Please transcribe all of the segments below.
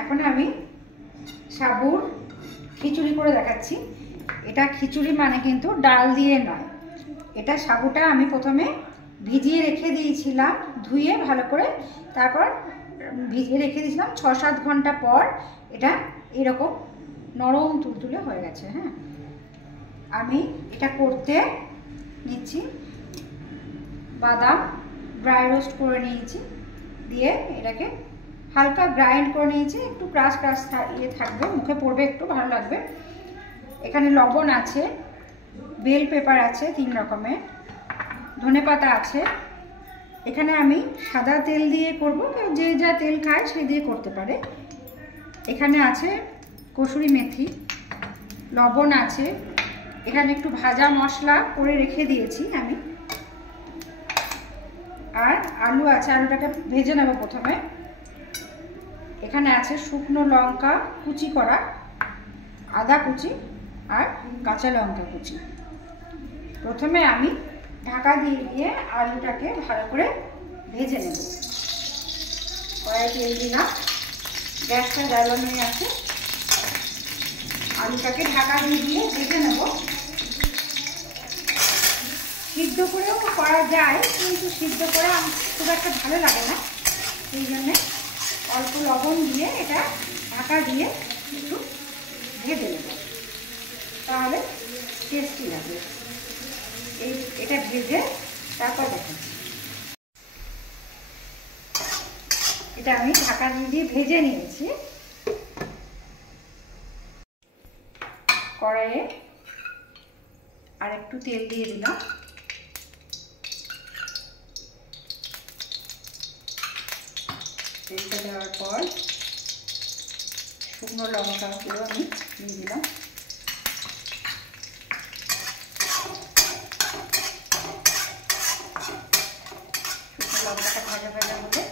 এখন আমি সাবুর খিচুড়ি করে দেখাচ্ছি। এটা খিচুড়ি মানে কিন্তু ডাল দিয়ে নয়, এটা সাবুটা আমি প্রথমে ভিজিয়ে রেখে দিয়েছিলাম, ধুয়ে ভালো করে, তারপর ভিজিয়ে রেখে দিয়েছিলাম। 6-7 ঘন্টা পর এটা এরকম নরম তুলতুলে হয়ে গেছে। হ্যাঁ, আমি এটা করতে নিচ্ছি। বাদাম ড্রাই রোস্ট করে নিয়েছি, দিয়ে এটাকে হালকা গ্রাইন্ড করে নিয়েছি। একটু ক্রাশ ক্রাশ ইয়ে থাকবে, মুখে পড়বে, একটু ভালো লাগবে। এখানে লবণ আছে, বেল পেপার আছে 3 রকমের, ধনেপাতা আছে। এখানে আমি সাদা তেল দিয়ে করব, কেউ যে যা তেল খায় সেই দিয়ে করতে পারে। এখানে আছে কসুরি মেথি, লবণ আছে। এখানে একটু ভাজা মশলা করে রেখে দিয়েছি আমি, আর আলু আছে, আলুটাকে ভেজে নেব প্রথমে। এখানে আছে শুকনো লঙ্কা কুচি করা, আদা কুচি আর কাঁচা লঙ্কা কুচি। প্রথমে আমি ঢাকা দিয়ে আলুটাকে ভালো করে ভেজে নেব। কড়াই তেল দিলাম, গ্যাসটা জ্বালানোই আছে। আলুটাকে ঢাকা দিয়ে ভেজে নেব। সিদ্ধ করেও করা যায়, কিন্তু সিদ্ধ করে খুব একটা ভালো লাগে না, সেই জন্যে অল্প লবণ দিয়ে এটা ঢাকা দিয়ে একটু ভেজে নেব, তাহলে টেস্টি লাগে। এটা ভেজে তারপর দেখাচ্ছি। এটা আমি ঢাকা দিয়ে ভেজে নিয়েছি। কড়াইয়ে আর একটু তেল দিয়ে দিলাম। তেলটা দেওয়ার পর শুকনো লঙ্কাগুলো আমি দিয়ে দিলাম। শুকনো লঙ্কাটা ভাজা ভাজা হলে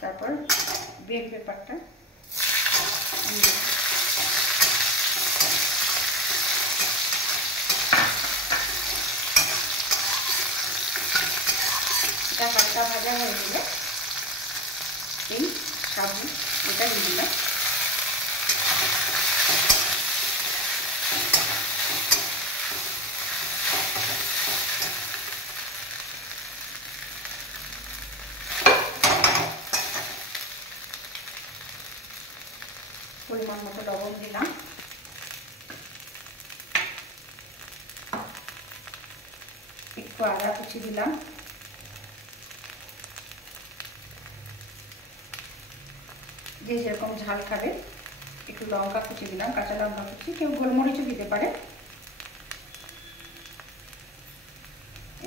তারপর বেল পেপারটা দিয়ে এটা হালকা ভাজা হয়ে গেলে এই সাবু এটা দিয়ে দিলাম। পরিমাণ মতো লবণ দিলাম, একটু আদা কুচি দিলাম, যে যেরকম ঝাল খাবে। একটু লঙ্কা কুচি দিলাম, কাঁচা লঙ্কা কুচি, কেউ গোলমরিচও দিতে পারে।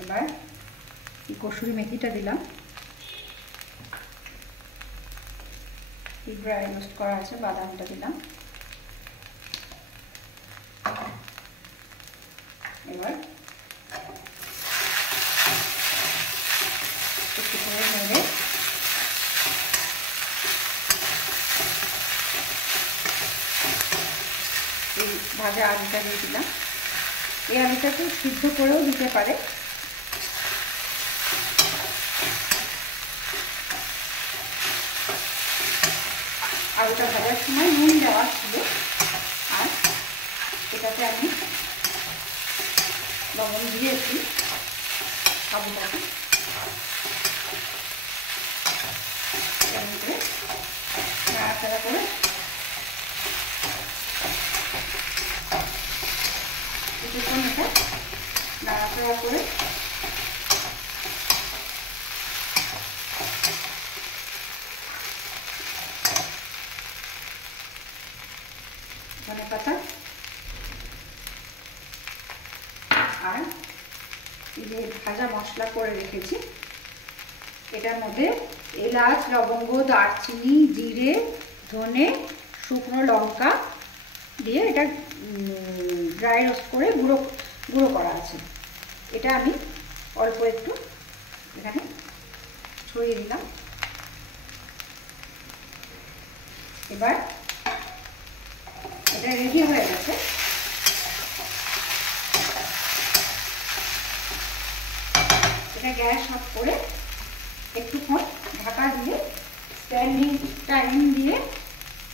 এবার এই কসুরি মেথিটা দিলাম, ড্রাই রোস্ট করা আছে বাদামটা দিলাম। এবার একটু করে নেড়ে এই ভাজা আলুটা দিয়ে দিলাম। এই আলুটাকে সিদ্ধ করেও দিতে পারে। আলুটা ভাজার সময় নুন দেওয়া ছিল, আর এটাতে আমি লবণ দিয়েছি। সাবুটাকে নাড়াচাড়া করে কিছুক্ষণ এটা নাড়াচাড়া করে ধনেপাতা আর এই যে ভাজা মশলা করে রেখেছি, এটার মধ্যে এলাচ, লবঙ্গ, দারচিনি, জিরে, ধনে, শুকনো লঙ্কা দিয়ে এটা ড্রাই রোস্ট করে গুঁড়ো করা আছে। এটা আমি অল্প একটু এখানে ছড়িয়ে দিলাম। এবার এটা রেডি হয়ে গেছে। এটা গ্যাস অফ করে একটুক্ষণ ঢাকা দিয়ে স্ট্যান্ডিং টাইম দিয়ে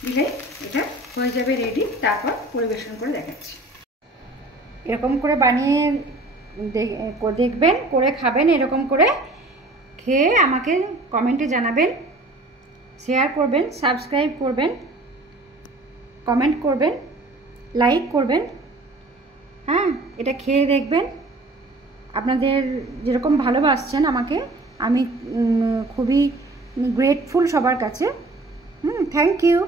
দিলে এটা হয়ে যাবে রেডি। তারপর পরিবেশন করে দেখাচ্ছি। এরকম করে বানিয়ে দেখবেন, করে খাবেন। এরকম করে খেয়ে আমাকে কমেন্টে জানাবেন, শেয়ার করবেন, সাবস্ক্রাইব করবেন, কমেন্ট করবেন, লাইক করবেন। হ্যাঁ, এটা খেয়ে দেখবেন। আপনাদের যেরকম ভালোবাসছেন আমাকে, আমি খুবই গ্রেটফুল সবার কাছে। Thank you.